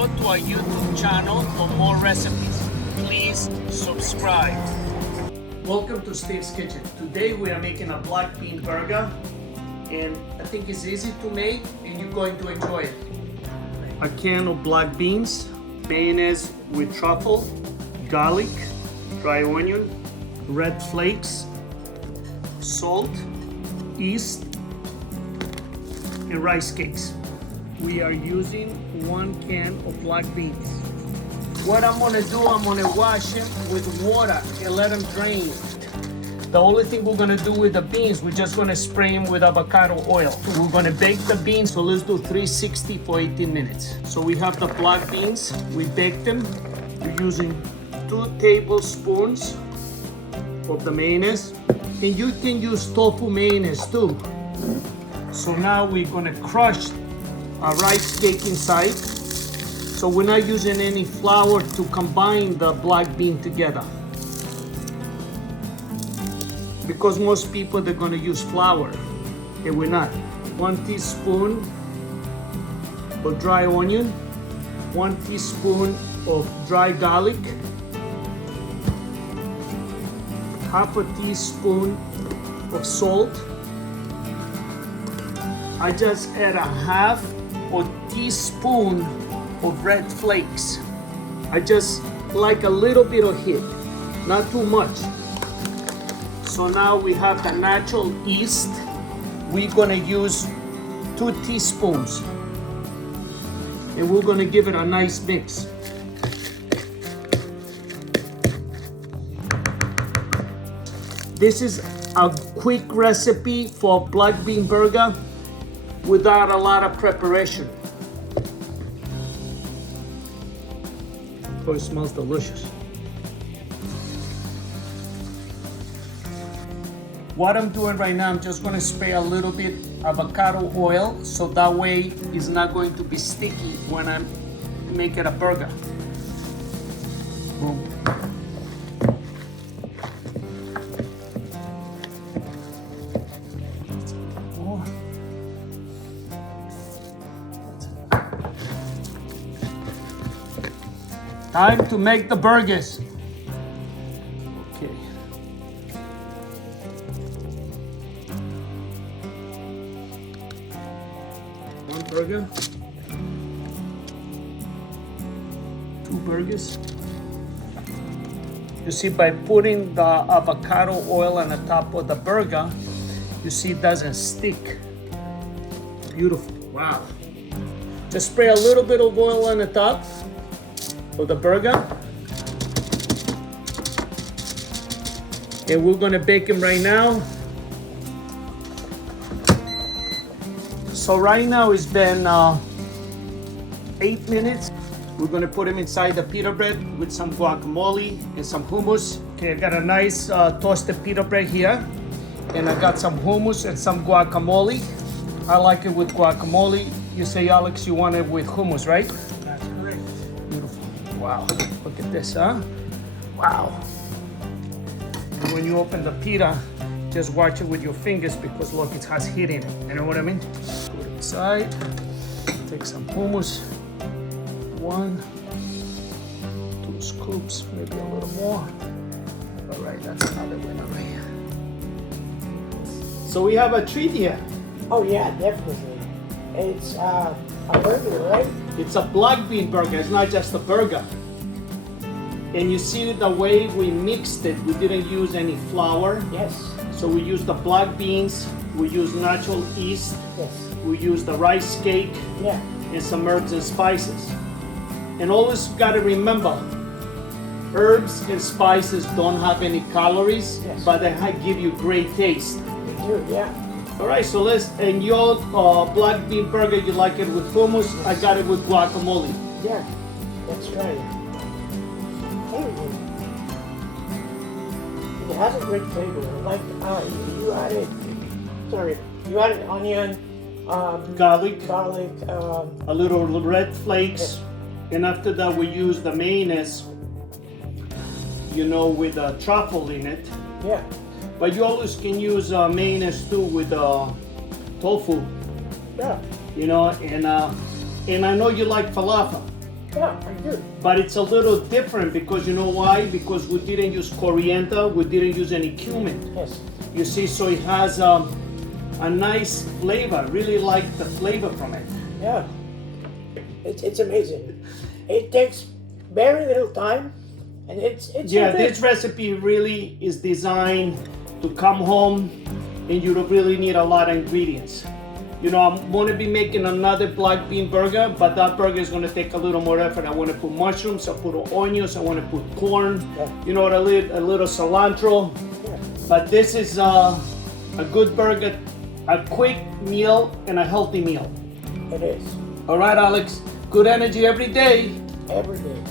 go to our YouTube channel for more recipes. Please subscribe. Welcome to Steve's Kitchen. Today we are making a black bean burger, and I think it's easy to make and you're going to enjoy it. A can of black beans, mayonnaise with truffle, garlic, dry onion, red flakes, salt, yeast, and rice cakes. We are using 1 can of black beans. What I'm gonna do, I'm gonna wash them with water and let them drain. The only thing we're gonna do with the beans, we're just gonna spray them with avocado oil. We're gonna bake the beans, so let's do 360 for 18 minutes. So we have the black beans, we baked them. We're using 2 tablespoons of the mayonnaise. And you can use tofu mayonnaise too. So now we're gonna crush a rice cake inside. So we're not using any flour to combine the black bean together. Because most people, they're gonna use flour, and we're not. 1 teaspoon of dry onion, 1 teaspoon of dry garlic, half a teaspoon of salt. I just add a half a teaspoon of red flakes. I just like a little bit of heat, not too much. So now we have the natural yeast. We're gonna use 2 teaspoons. And we're gonna give it a nice mix. This is a quick recipe for black bean burger without a lot of preparation. Oh, it smells delicious. What I'm doing right now, I'm just gonna spray a little bit avocado oil so that way it's not going to be sticky when I'm making a burger. Boom. Time to make the burgers. Okay. One burger. 2 burgers. You see, by putting the avocado oil on the top of the burger, you see it doesn't stick. Beautiful. Wow. Just spray a little bit of oil on the top of the burger, and we're gonna bake them right now. So right now it's been 8 minutes. We're gonna put them inside the pita bread with some guacamole and some hummus. Okay, I got a nice toasted pita bread here, and I got some hummus and some guacamole. I like it with guacamole. You say, Alex, you want it with hummus, right? That's correct. Beautiful. Wow, look at this, huh? Wow. And when you open the pita, just watch it with your fingers because look, it has heat in it. You know what I mean? Put it aside. Take some hummus. 1, 2 scoops, maybe a little more. All right, that's another winner right here. So we have a treat here. Oh yeah, definitely. It's a burger, right? It's a black bean burger, it's not just a burger. And you see the way we mixed it, we didn't use any flour. Yes. So we used the black beans, we used natural yeast, Yes. we used the rice cake, Yeah. and some herbs and spices. And always gotta remember, herbs and spices don't have any calories, Yes. but they give you great taste. We do, yeah. All right, so and your black bean burger, you like it with hummus, I got it with guacamole. Yeah, that's right. It has a great flavor. Like you added, you added onion, Garlic, garlic, a little red flakes, and after that we use the mayonnaise, you know, with truffle in it. yeah, But you always can use mayonnaise too with tofu, yeah. you know, and I know you like falafel. Yeah, I do. But it's a little different because you know why? Because we didn't use coriander, we didn't use any cumin. Yes. You see, so it has a nice flavor. Really like the flavor from it. Yeah. It's amazing. It takes very little time, and it's Yeah, so good. this recipe really is designed to come home and you don't really need a lot of ingredients. You know, I'm going to be making another black bean burger, but that burger is going to take a little more effort. I want to put mushrooms, I put onions, I want to put corn, Yeah. you know, a little cilantro. Yeah. But this is a good burger, a quick meal and a healthy meal. It is. All right, Alex, good energy every day. Every day.